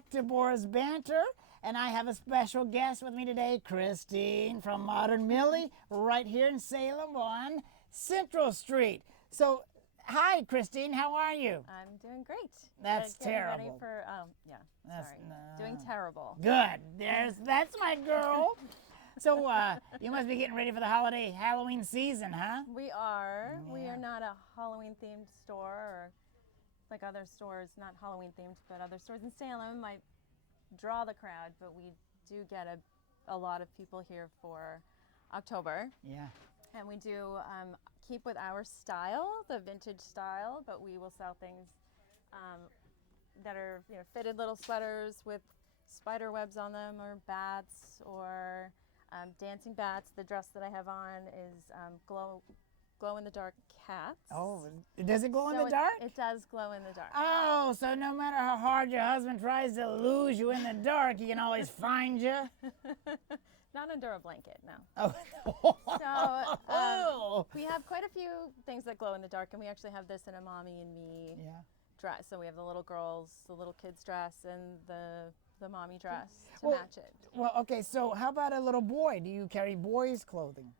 back to BORAH'S Banter, and I have a special guest with me today, Christine from Modern Millie, right here in Salem on Central Street. So, hi, Christine, how are you? I'm doing great. That's Getting terrible. Ready for sorry, doing terrible. Good. That's my girl. So, you must be getting ready for the holiday Halloween season, huh? We are. We Yeah. are not a Halloween themed store, or like other stores, not Halloween themed, but other stores in Salem might draw the crowd. But we do get a lot of people here for October. Yeah. And we do keep with our style, the vintage style, but we will sell things that are fitted little sweaters with spider webs on them, or bats, or dancing bats. The dress that I have on is glow in the dark cats. Oh, does it glow in So the dark? It does glow in the dark. Oh, so no matter how hard your husband tries to lose you in the dark, he can always find you? Not under a blanket, no. Oh. So we have quite a few things that glow in the dark, and we actually have this in a mommy and me Yeah. dress. So we have the little girls, the little kids dress, and the mommy dress to Well, match it. Well, okay, so how about a little boy? Do you carry boys' clothing?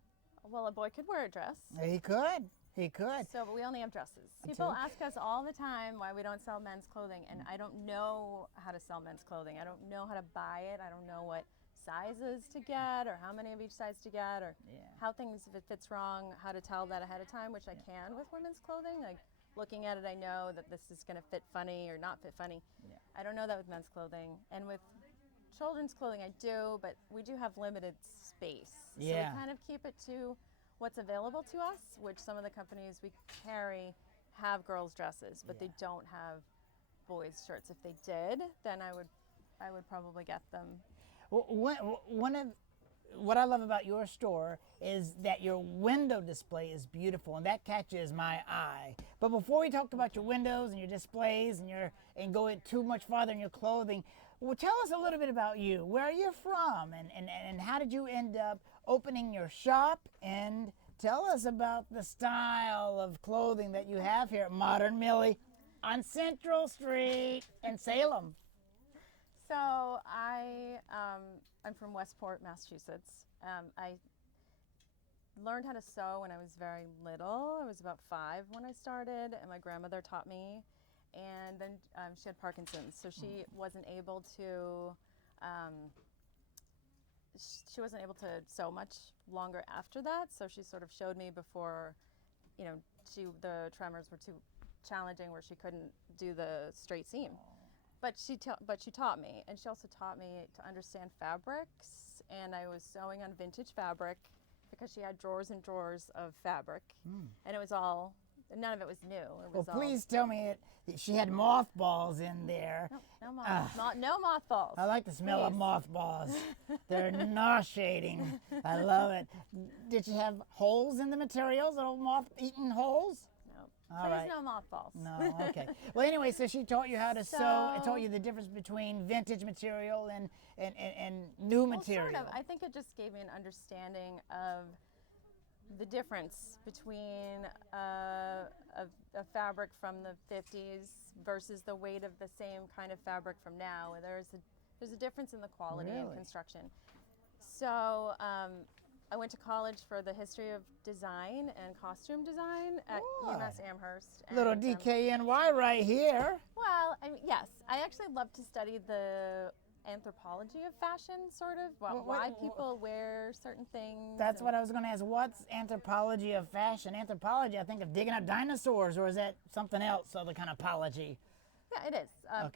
Well, a boy could wear a dress. He could. He could. So, but we only have dresses. People ask us all the time why we don't sell men's clothing, and I don't know how to sell men's clothing. I don't know how to buy it. I don't know what sizes to get, or how many of each size to get, or how things, if it fits wrong, how to tell that ahead of time, which I can with women's clothing. Like, looking at it, I know that this is going to fit funny or not fit funny. Yeah. I don't know that with men's clothing. And with children's clothing, I do, but we do have limited space. Yeah. So we kind of keep it to what's available to us, which some of the companies we carry have girls' dresses, but they don't have boys' shirts. If they did, then I would probably get them. One of what I love about your store is that your window display is beautiful, and that catches my eye. But before we talk about your windows and your displays and go too much farther in your clothing, well, tell us a little bit about you. Where are you from, and how did you end up opening your shop? And tell us about the style of clothing that you have here at Modern Millie on Central Street in Salem. So I'm from Westport, Massachusetts. I learned how to sew when I was very little. I was about 5 when I started, and my grandmother taught me. And then she had Parkinson's, so she wasn't able to. She wasn't able to sew much longer after that. So she sort of showed me before, the tremors were too challenging, where she couldn't do the straight seam. But she taught me, and she also taught me to understand fabrics. And I was sewing on vintage fabric because she had drawers and drawers of fabric, and it was all. None of it was new. It was please tell me she had mothballs in there. No mothballs. No mothballs. I like the smell of mothballs. They're nauseating. I love it. Did she have holes in the materials, little moth-eaten holes? No. All Please, right. no mothballs. No, okay. Well, anyway, so she taught you how to sew. It taught you the difference between vintage material and new material. Sort of. I think it just gave me an understanding of the difference between a fabric from the 50s versus the weight of the same kind of fabric from now. There's a difference in the quality and construction. So I went to college for the history of design and costume design at UMass Amherst. Little DKNY right here. Well, yes, I actually love to study the anthropology of fashion, sort of, why people wear certain things. That's what I was going to ask. What's anthropology of fashion? Anthropology, I think of digging up dinosaurs, or is that something else, other kind of apology? Yeah, it is.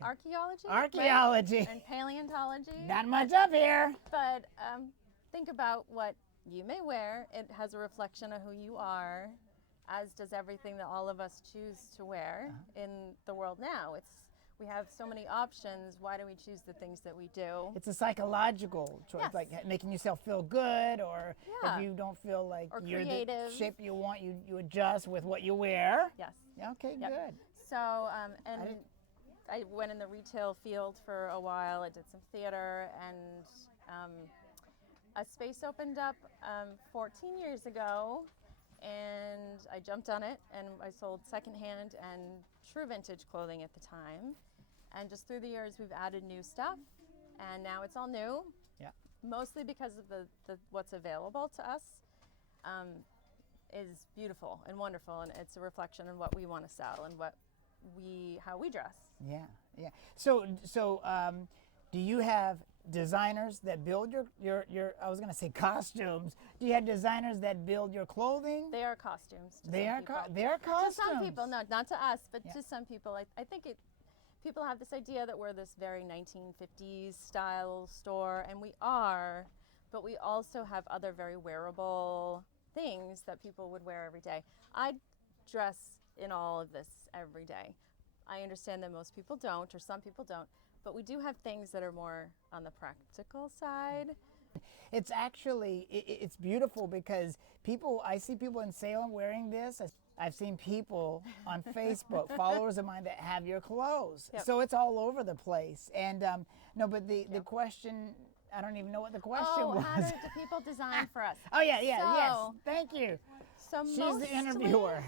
Archaeology. Archaeology. Right? And paleontology. Not much up here. But think about what you may wear. It has a reflection of who you are, as does everything that all of us choose to wear in the world now. We have so many options. Why do we choose the things that we do? It's a psychological choice, like making yourself feel good, or if you don't feel like you're the shape you want, you adjust with what you wear. Yes. Okay, good. So, I went in the retail field for a while. I did some theater, and a space opened up 14 years ago, and I jumped on it, and I sold secondhand and true vintage clothing at the time. And just through the years, we've added new stuff, and now it's all new. Yeah. Mostly because of the what's available to us is beautiful and wonderful, and it's a reflection of what we want to sell and how we dress. Yeah, yeah. So do you have designers that build your I was going to say costumes. Do you have designers that build your clothing? They are costumes. They are to costumes. some people, no, not to us, but Yeah. to some people. I think people have this idea that we're this very 1950s style store, and we are, but we also have other very wearable things that people would wear every day. I dress in all of this every day. I understand that most people don't, or some people don't, but we do have things that are more on the practical side. It's actually, it's beautiful because I see people in Salem wearing this. I've seen people on Facebook, followers of mine that have your clothes. Yep. So it's all over the place. And no, but the question, I don't even know what the question was. How do people design for us? Oh yeah, yes. So- Thank you. So She's the interviewer.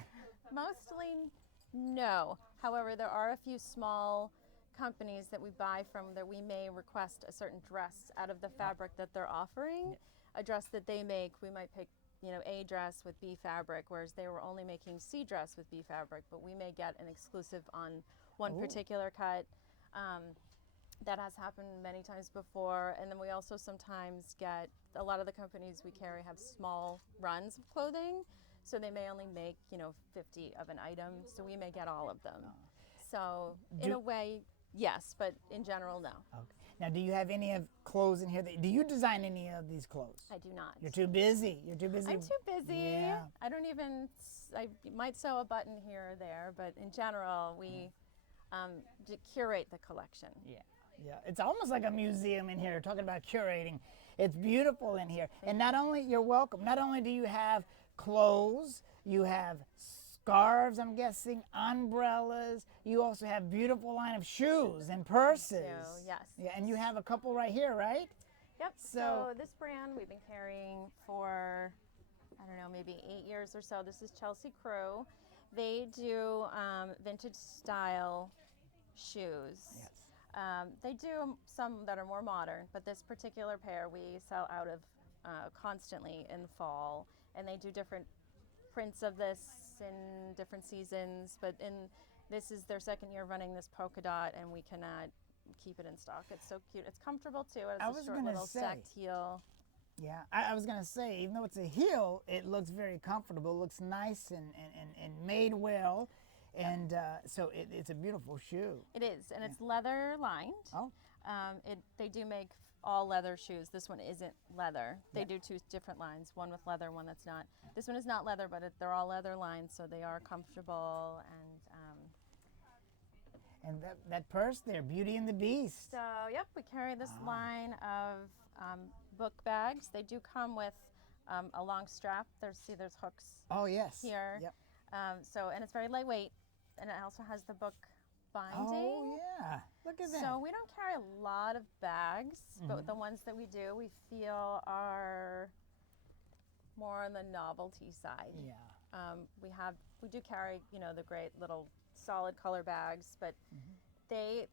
Mostly, no. However, there are a few small companies that we buy from that we may request a certain dress out of the fabric that they're offering. A dress that they make, we might pick, A dress with B fabric, whereas they were only making C dress with B fabric, but we may get an exclusive on one Ooh. particular cut. That has happened many times before. And then we also sometimes get, a lot of the companies we carry have small runs of clothing, so they may only make 50 of an item, so we may get all of them. So in a way, yes, but in general, no. Okay. Now, do you have any of clothes in here? Do you design any of these clothes? I do not. You're too busy. You're too busy. I'm too busy. Yeah. I don't even, I might sew a button here or there, but in general, we curate the collection. Yeah, yeah. It's almost like a museum in here, talking about curating. It's beautiful in here. And not only, you're welcome, not only do you have clothes, you have scarves, I'm guessing, umbrellas. You also have beautiful line of shoes and purses. Yes. Yeah, and you have a couple right here, right? Yep. So- So this brand we've been carrying for, I don't know, maybe 8 years or so. This is Chelsea Crew. They do vintage style shoes. Yes. They do some that are more modern, but this particular pair we sell out of constantly in the fall, and they do different prints of this in different seasons, but this is their second year running this polka dot, and we cannot keep it in stock. It's so cute. It's comfortable too. It I has was a short gonna little say. stacked heel. Yeah, I was going to say, even though it's a heel, it looks very comfortable. It looks nice and made well. And so it's a beautiful shoe. It is, and it's leather lined. Oh. They do make all leather shoes. This one isn't leather. They Yeah. do two different lines, one with leather, one that's not. This one is not leather, but they're all leather lined, so they are comfortable. And that purse there, Beauty and the Beast. So, yep, we carry this line of book bags. They do come with a long strap. There's hooks Oh, yes. here. Yep. And it's very lightweight, and it also has the book binding. Oh, yeah. Look at that. So we don't carry a lot of bags, but the ones that we do, we feel are more on the novelty side. Yeah. We do carry, the great little solid color bags, but they're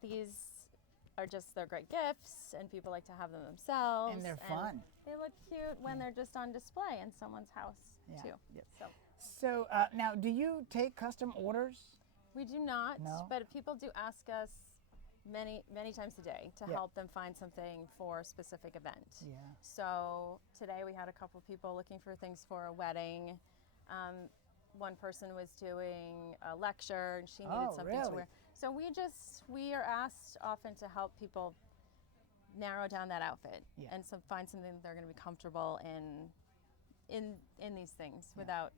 great gifts, and people like to have them themselves. And they're fun. They look cute when they're just on display in someone's house Yeah. too. Yep. So So now, do you take custom orders? we do not, No? but people do ask us many times a day to Yeah. help them find something for a specific event. Yeah. So today we had a couple people looking for things for a wedding. One person was doing a lecture, and she needed Oh, something to really? wear. So we are asked often to help people narrow down that outfit Yeah. and find something that they're going to be comfortable in these things without,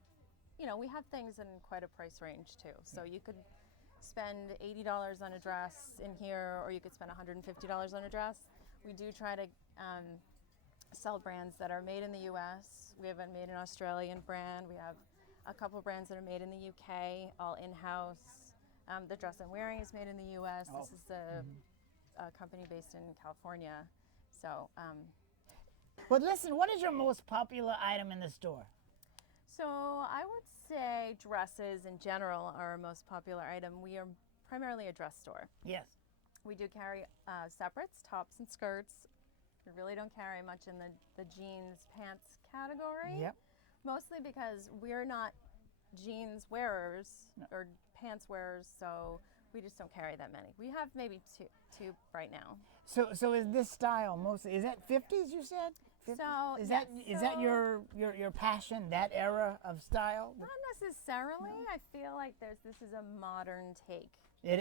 we have things in quite a price range too. So you could spend $80 on a dress in here, or you could spend $150 on a dress. We do try to sell brands that are made in the U.S. We have a made in Australian brand. We have a couple brands that are made in the UK, all in-house. The dress I'm wearing is made in the U.S. Oh. This is a company based in California. So, But listen, what is your most popular item in the store? so I would say dresses in general are our most popular item. We are primarily a dress store. Yes. We do carry separates, tops and skirts. We really don't carry much in the jeans pants category. Yep. Mostly because we're not jeans wearers or pants wearers, so we just don't carry that many. We have maybe two right now. So is this style mostly, is that 50s you said? 50s? So Is yes, that so- your passion, that era of style? Not necessarily. I feel like this is a modern take.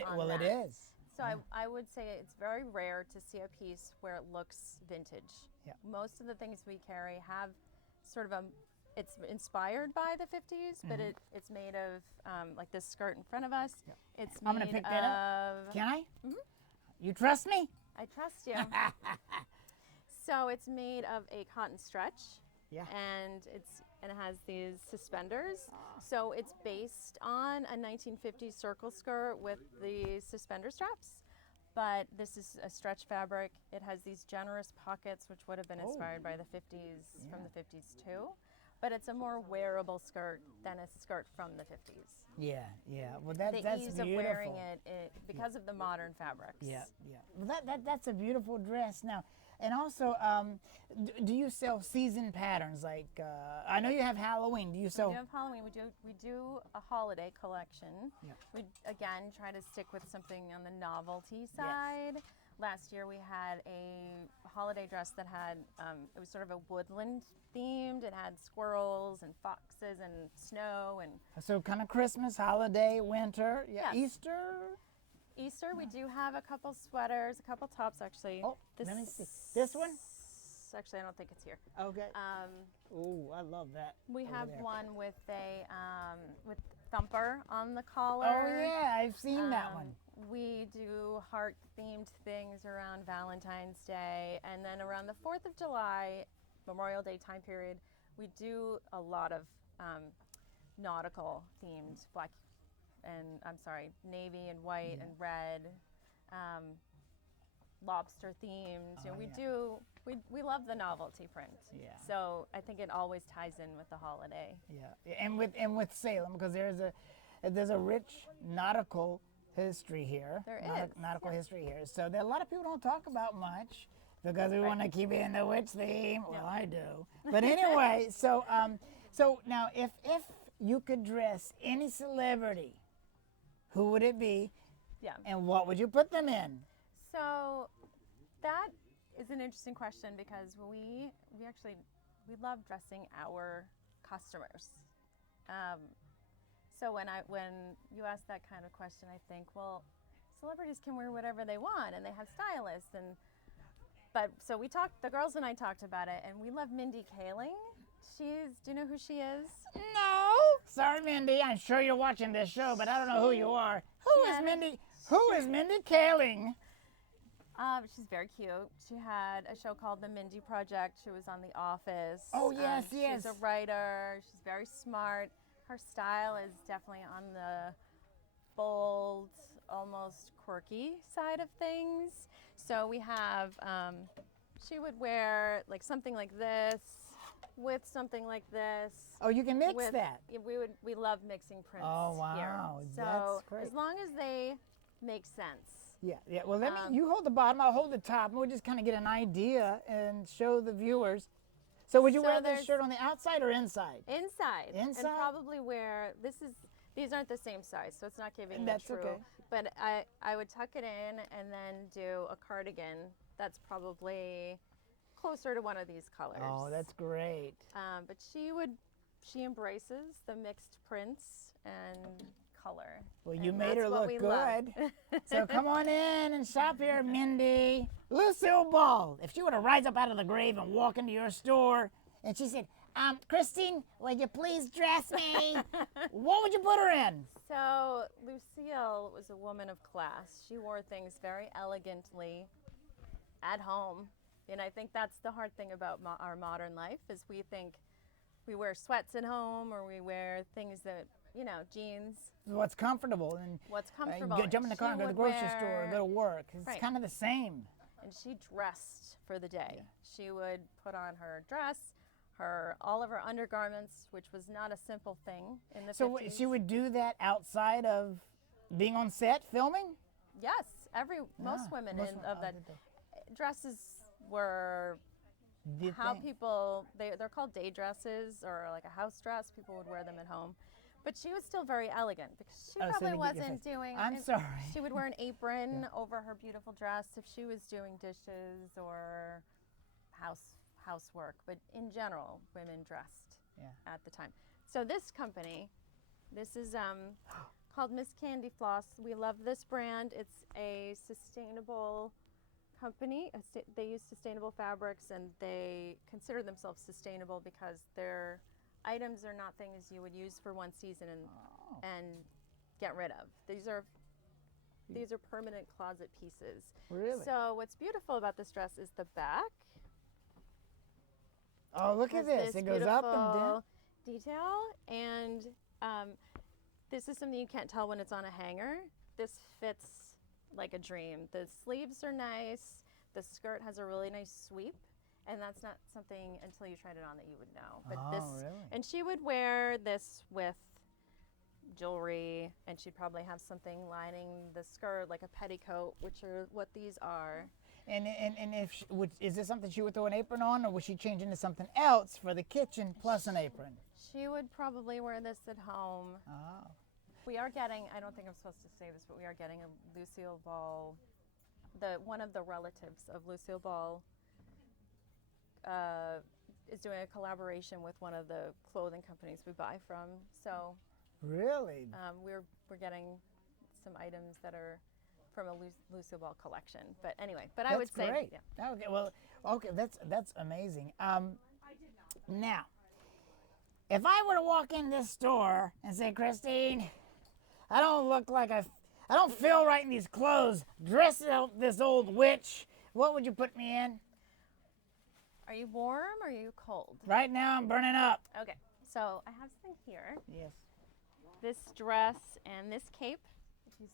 on Well, that. it is. So I would say it's very rare to see a piece where it looks vintage. Yeah. Most of the things we carry have sort of it's inspired by the 50s, but it's made of like this skirt in front of us. Yeah. It's I'm made gonna pick that up. of. Can I? You trust me? I trust you. So it's made of a cotton stretch. Yeah. And it has these suspenders. So it's based on a 1950s circle skirt with the suspender straps. But this is a stretch fabric. It has these generous pockets, which would have been inspired by the 50s, from the 50s too. But it's a more wearable skirt than a skirt from the 50s. Yeah. Well, The that's ease beautiful. of wearing it because of the modern fabrics. Yeah. Well, that's a beautiful dress. Now, and also, do you sell season patterns? Like, I know you have Halloween. Do you We sell? do have Halloween. We do a holiday collection. Yeah. We again try to stick with something on the novelty side. Last year we had a holiday dress that had it was sort of a woodland themed. It had squirrels and foxes and snow and So kind of Christmas, holiday, winter, yeah, Yes. Easter. Easter. We do have a couple sweaters, a couple tops actually. Oh, let me see. This one? Actually, I don't think it's here. Okay. Oh, I love that. We over have there. one with a with thumper on the collar. Oh yeah, I've seen that one. We do heart-themed things around Valentine's Day, and then around the 4th of July, Memorial Day time period, we do a lot of nautical-themed navy and white and red, lobster-themed. We love the novelty print. Yeah. So I think it always ties in with the holiday. Yeah, and with Salem, because there's a rich nautical history here. There is, nautical history here. So that a lot of people don't talk about much because we want to keep it in the witch theme. Well, I do. But anyway, so now if you could dress any celebrity, who would it be? Yeah. And what would you put them in? So that is an interesting question because we love dressing our customers. So when you ask that kind of question, I think, well, celebrities can wear whatever they want, and they have stylists, so the girls and I talked about it, and we love Mindy Kaling. Do you know who she is? No. Sorry, Mindy. I'm sure you're watching this show, but I don't know who you are. Who is Mindy Kaling? She's very cute. She had a show called The Mindy Project. She was on The Office. Oh, yes. She's a writer. She's very smart. Her style is definitely on the bold, almost quirky side of things. So we have, she would wear like something like this with something like this. Oh, you can mix that. We love mixing prints. Oh, wow. Here. So That's great. as long as they make sense. Yeah. Well, you hold the bottom, I'll hold the top, and we'll just kind of get an idea and show the viewers. So would you wear this shirt on the outside or inside? Inside. Inside? And probably wear, these aren't the same size, so it's not giving That's the true. okay. But I would tuck it in and then do a cardigan that's probably closer to one of these colors. Oh, that's great. But she embraces the mixed prints and color. Well, you And made that's her what look we good. love. So come on in and shop here, Mindy. Lucille Ball, if she were to rise up out of the grave and walk into your store and she said, Christine, would you please dress me? What would you put her in? So Lucille was a woman of class. She wore things very elegantly at home. And I think that's the hard thing about our modern life is we think we wear sweats at home or we wear things that, jeans. What's comfortable and What's comfortable. Jump in the car and go to the grocery store, go to work. It's kind of the same. And she dressed for the day. She would put on her dress, all of her undergarments, which was not a simple thing in the 50s. So she would do that outside of being on set filming? Yes, most women most in, women- of oh, that did they? dresses were Did how they? people they're called day dresses or like a house dress. People would wear them at home, but she was still very elegant because she Oh, so probably they get your wasn't face. doing. I'm and sorry. She would wear an apron over her beautiful dress if she was doing dishes or housework. But in general, women dressed Yeah. at the time. So this company, this is called Miss Candy Floss. We love this brand. It's a sustainable company. They use sustainable fabrics, and they consider themselves sustainable because their items are not things you would use for one season Oh. and get rid of. These are permanent closet pieces. Really? So what's beautiful about this dress is the back. Oh, look at Has this. It goes up and down. beautiful detail, and this is something you can't tell when it's on a hanger. This fits like a dream. The sleeves are nice. The skirt has a really nice sweep, and that's not something until you tried it on that you would know. But Oh, this, really? and she would wear this with jewelry, and she'd probably have something lining the skirt like a petticoat, which are what these are. And if is this something she would throw an apron on, or was she change into something else for the kitchen plus an apron? She would probably wear this at home. Oh. We are getting, I don't think I'm supposed to say this, but we are getting a Lucille Ball, one of the relatives of Lucille Ball is doing a collaboration with one of the clothing companies we buy from. So Really? we're getting some items that are from a Lucille Ball collection. But anyway, but I would say, great. yeah. Okay, well, okay, that's amazing. Now, if I were to walk in this store and say, Christine, I don't feel right in these clothes. Dress out this old witch. What would you put me in? Are you warm or are you cold? Right now, I'm burning up. Okay, so I have something here. Yes. This dress and this cape. If you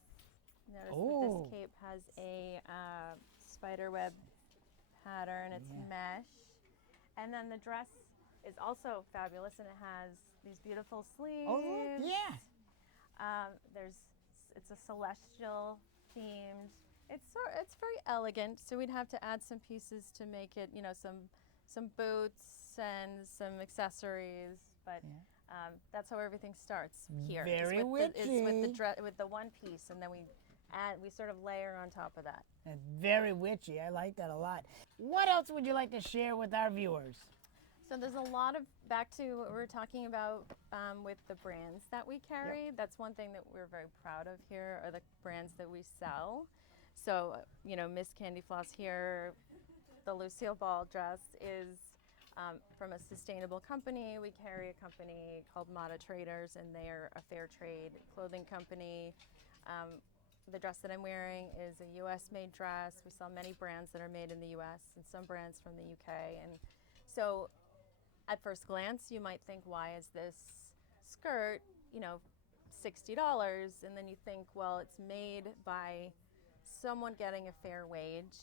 notice that Ooh. this cape has a spider web pattern. It's Yeah. mesh. And then the dress is also fabulous, and it has these beautiful sleeves. Oh, look, yeah. It's a celestial themed. It's very elegant. So we'd have to add some pieces to make it, some boots and some accessories. But that's how everything starts here. is Very with witchy. with the one piece, and then we sort of layer on top of that. It's very witchy. I like that a lot. What else would you like to share with our viewers? So there's a lot of, back to what we were talking about with the brands that we carry. Yep. That's one thing that we're very proud of here, are the brands that we sell. So, Miss Candy Floss here, the Lucille Ball dress is from a sustainable company. We carry a company called Mata Traders, and they are a fair trade clothing company. The dress that I'm wearing is a US made dress. We sell many brands that are made in the US and some brands from the UK. And so at first glance, you might think, why is this skirt, $60? And then you think, well, it's made by someone getting a fair wage.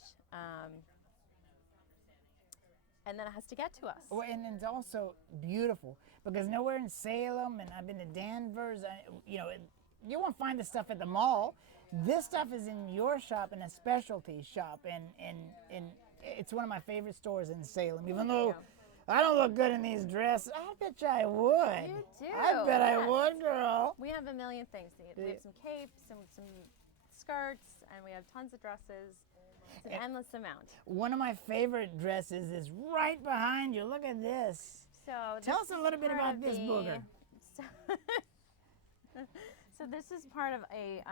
And then it has to get to us. Well, and it's also beautiful because nowhere in Salem, and I've been to Danvers, you won't find this stuff at the mall. This stuff is in your shop, in a specialty shop, and it's one of my favorite stores in Salem. Even though I don't look good in these dresses, I bet you I would. You do. I bet I yes. would, girl. We have a million things. We have some capes and some skirts, and we have tons of dresses. It's an endless amount. One of my favorite dresses is right behind you. Look at this. So Tell us a little bit about this booger. So this is part of a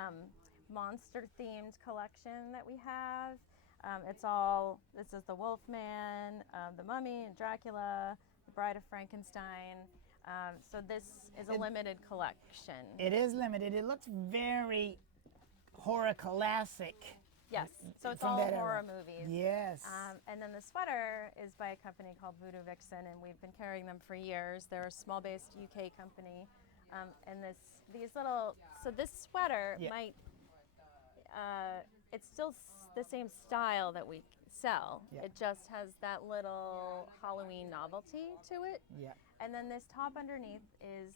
monster-themed collection that we have. This is the Wolfman, the Mummy, and Dracula, the Bride of Frankenstein. So this is a limited collection. It is limited. It looks very horror classic. Yes, so it's from all that era. horror movies. Yes. And then the sweater is by a company called Voodoo Vixen, and we've been carrying them for years. They're a small-based UK company. And this sweater might, it's still the same style that we sell. Yeah. It just has that little Halloween novelty to it. Yeah. And then this top underneath is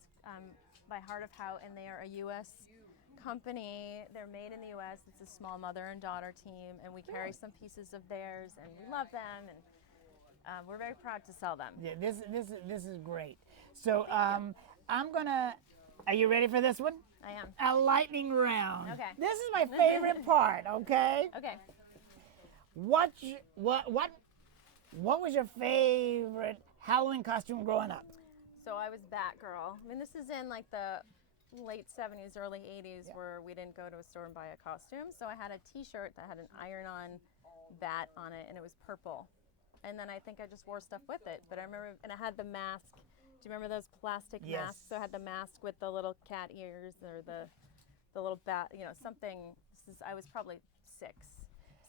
by Heart of How, and they are a U.S. company. They're made in the U.S. It's a small mother and daughter team, and we carry some pieces of theirs, and we love them, and we're very proud to sell them. Yeah, this is great. So I'm gonna. Are you ready for this one? I am. A lightning round. Okay. This is my favorite part. Okay. Okay. What was your favorite Halloween costume growing up? So I was Batgirl. I mean, this is in like the late 70s, early 80s, where we didn't go to a store and buy a costume. So I had a T-shirt that had an iron-on bat on it, and it was purple. And then I think I just wore stuff with it. But I remember, and I had the mask. Do you remember those plastic Yes. masks? So I had the mask with the little cat ears or the little bat, you know, something. I was probably 6.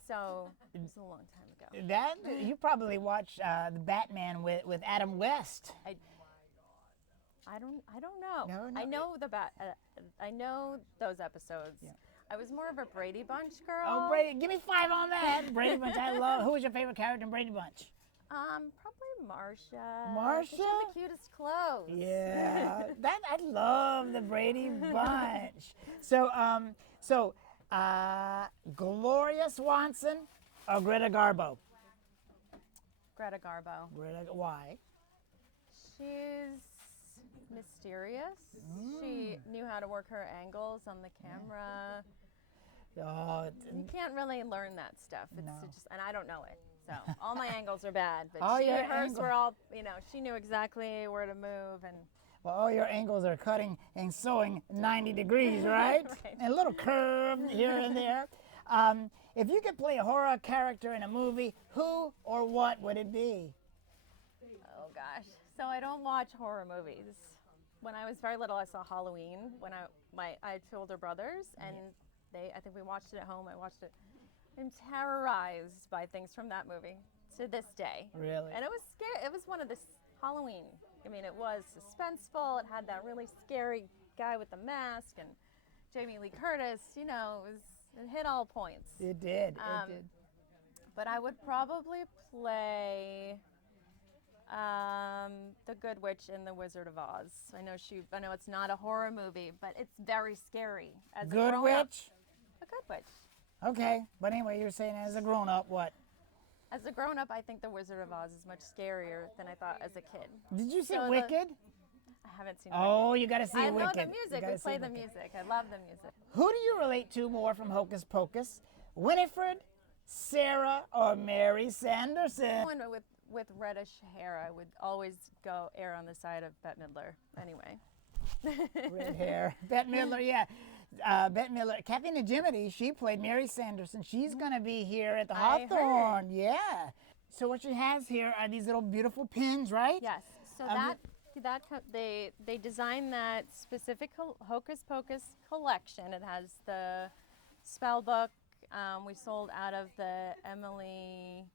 So it was a long time ago. That you probably watched the Batman with Adam West. I don't know. No. I know I know those episodes. Yeah. I was more of a Brady Bunch girl. Oh, Brady, give me 5 on that. Brady Bunch, I love. Who was your favorite character in Brady Bunch? Probably Marsha. Marsha? She had the cutest clothes. Yeah, I love the Brady Bunch. So, Gloria Swanson or Greta Garbo? Greta Garbo. Why? She's mysterious. She knew how to work her angles on the camera. Oh, You can't really learn that stuff. It's No. just, and I don't know it. So all my angles are bad, but All your hers were all, you know, she knew exactly where to move, and well, all your angles are cutting and sewing 90 degrees, right? Right. And a little curve here and there. If you could play a horror character in a movie, who or what would it be? oh gosh. So I don't watch horror movies. When I was very little, I saw Halloween. When I had 2 older brothers, and I think we watched it at home. I watched it. I'm terrorized by things from that movie to this day. Really? And it was scary. It was one of the Halloween. I mean, it was suspenseful. It had that really scary guy with the mask and Jamie Lee Curtis. You know, it hit all points. It did. Um, It did. But I would probably play the Good Witch in The Wizard of Oz. I know it's not a horror movie, but it's very scary. As a Good grown-up- Witch? A Good Witch. Okay, but anyway, you're saying as a grown-up, what? As a grown-up, I think The Wizard of Oz is much scarier than I thought as a kid. Did you see So the- Wicked? I haven't seen Oh, you got to see I know Wicked. the You music. gotta We see play the Wicked. music. I love the music. Who do you relate to more from Hocus Pocus? Winifred, Sarah, or Mary Sanderson? Someone with reddish hair, I would always go err on the side of Bette Midler. Anyway. Red hair. Bette Midler, yeah. Bette Midler. Kathy Najimity, she played Mary Sanderson. She's going to be here at the I heard. Hawthorne. Yeah. So what she has here are these little beautiful pins, right? Yes. So Um, they designed that specific Hocus Pocus collection. It has the spell book. We sold out of the Emily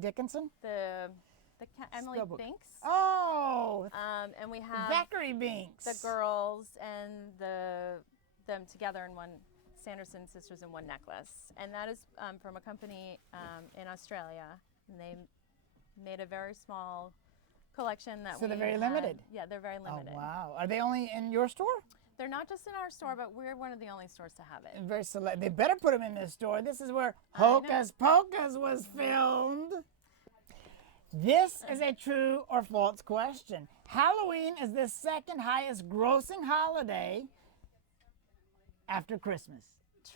Dickinson? Emily Spell book. Binks. Oh, And we have Zachary Binks. the girls and them together in one Sanderson sisters in one necklace, and that is from a company in Australia, and they made a very small collection that So they're we very had- limited? Yeah, they're very Oh, limited. wow. Are they only in your store? They're not just in our store, but we're one of the only stores to have it. Very select. They better put them in this store. This is where I know. Hocus Pocus was filmed. This is a true or false question. Halloween is the second highest grossing holiday after Christmas.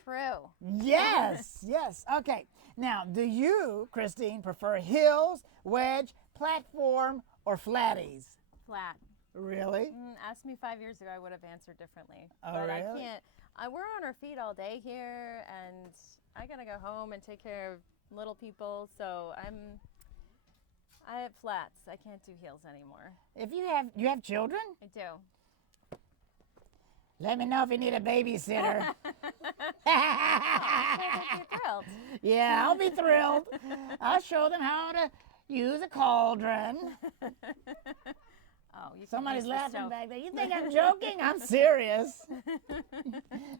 True. Yes, yes. Okay. Now, do you, Christine, prefer hills, wedge, platform, or flatties? Flat. Really? Asked me 5 years ago, I would have answered differently. Oh, but I really? can't. We're on our feet all day here, and I gotta go home and take care of little people. So I have flats. I can't do heels anymore. If you have children, I do. let me know if you need a babysitter. You're thrilled. Yeah, I'll be thrilled. I'll show them how to use a cauldron. Oh, you can Somebody's use the laughing stove. back there. You think I'm joking? I'm serious.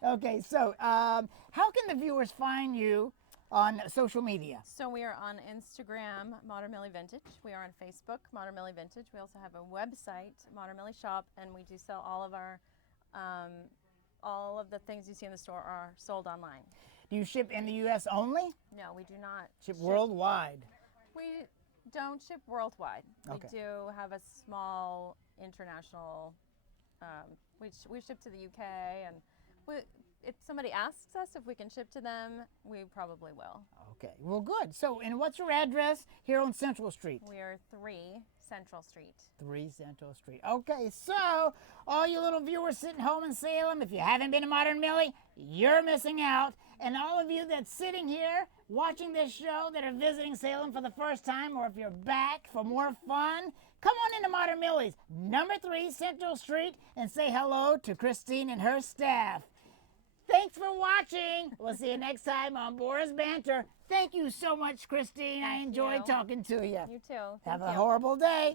Okay, so how can the viewers find you on social media? So we are on Instagram, Modern Millie Vintage. We are on Facebook, Modern Millie Vintage. We also have a website, Modern Millie Shop, and we do sell all all of the things you see in the store are sold online. Do you ship in the U.S. only? No, we do not Ship worldwide. We don't ship worldwide. Okay. We do have a small international. We ship to the UK, and if somebody asks us if we can ship to them, we probably will. Okay, well, good. So, and what's your address here on Central Street? We are 3 Central Street. 3 Central Street. Okay, so all you little viewers sitting home in Salem, if you haven't been to Modern Millie, you're missing out. And all of you that's sitting here watching this show that are visiting Salem for the first time, or if you're back for more fun, come on into Modern Millie's, number 3 Central Street, and say hello to Christine and her staff. Thanks for watching. We'll see you next time on BORAH'S Banter. Thank you so much, Christine. I enjoyed talking to you. You too. Have Thank a you. horrible day.